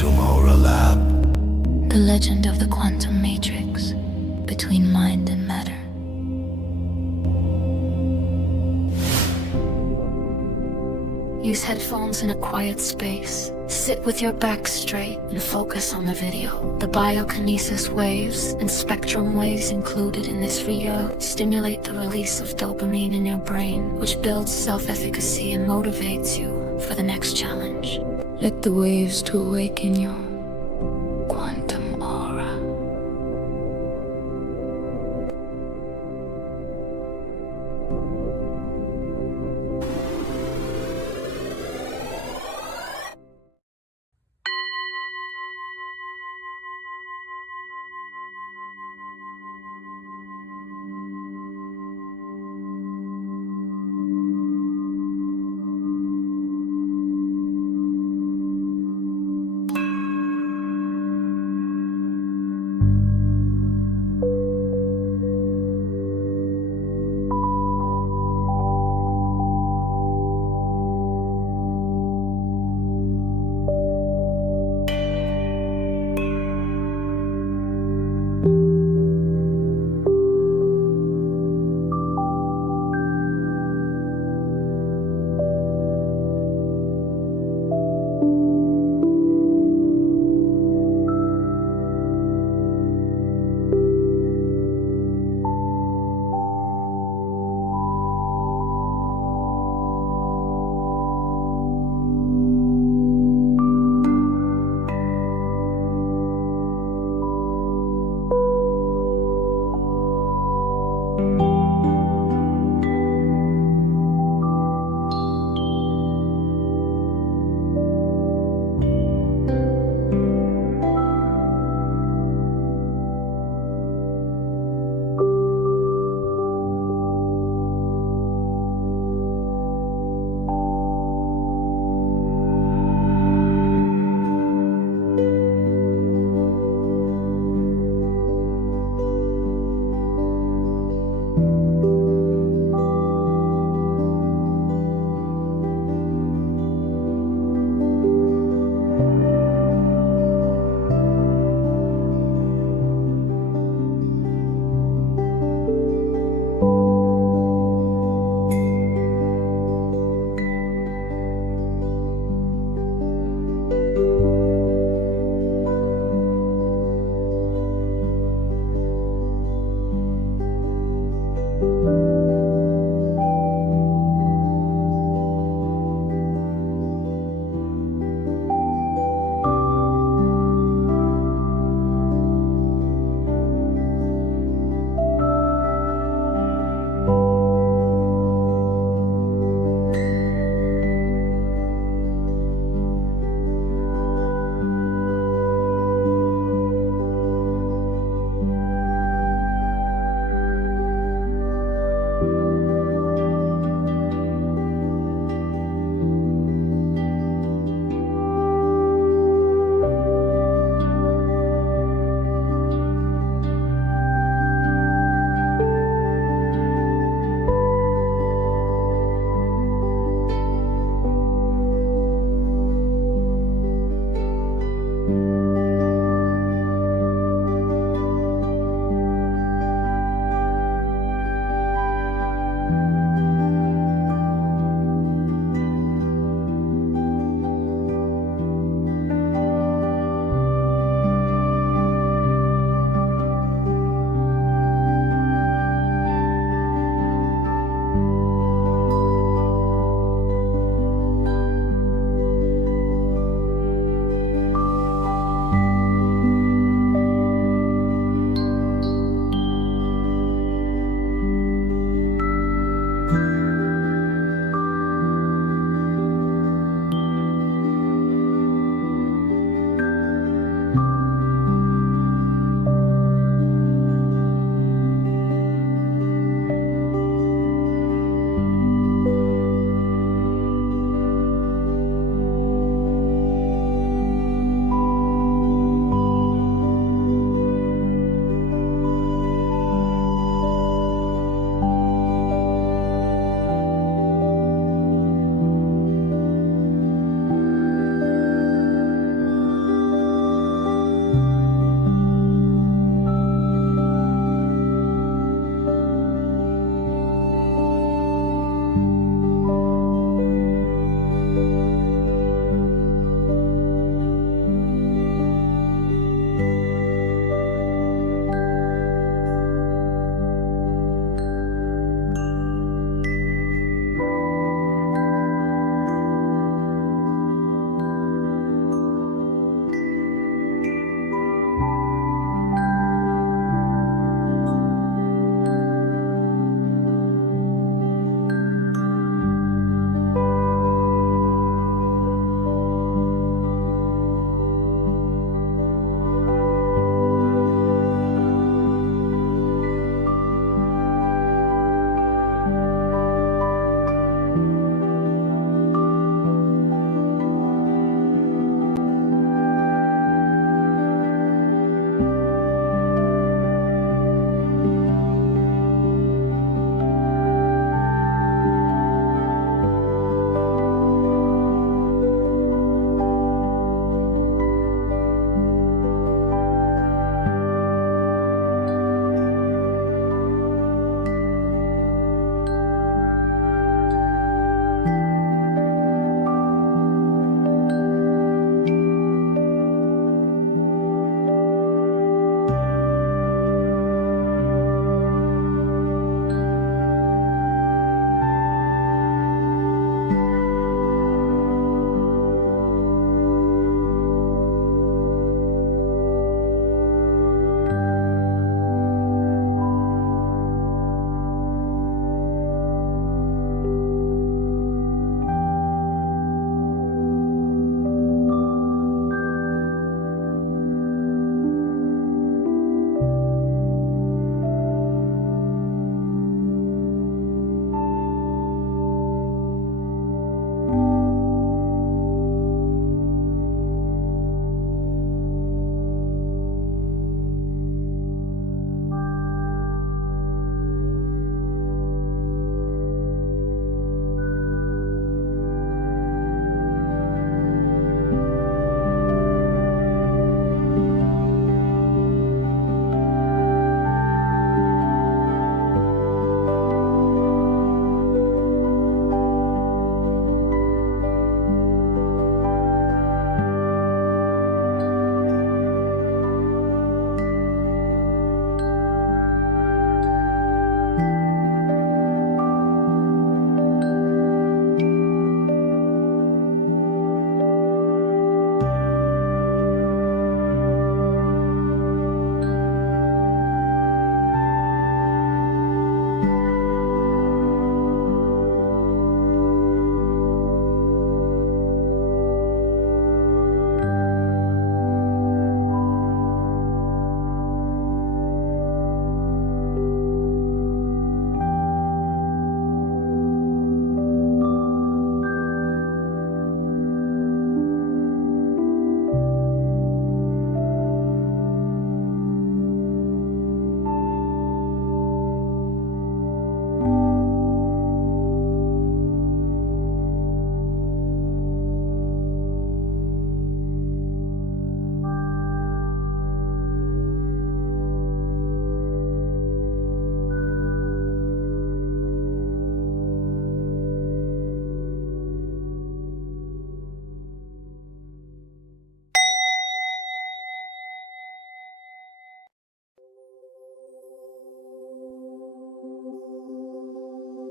quantum aura lab. The legend of the quantum matrix between mind and matter. Use headphones in a quiet space. Sit with your back straight and focus on the video. The biokinesis waves and spectrum waves included in this video stimulate the release of dopamine in your brain, which builds self-efficacy and motivates you for the next challenge. Let the waves to awaken your quantum aura.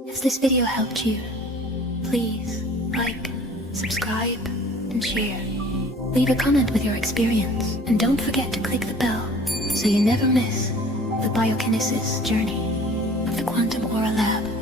If this video helped you, please like, subscribe, and share. Leave a comment with your experience, and don't forget to click the bell so you never miss the biokinesis journey of the Quantum Aura Lab.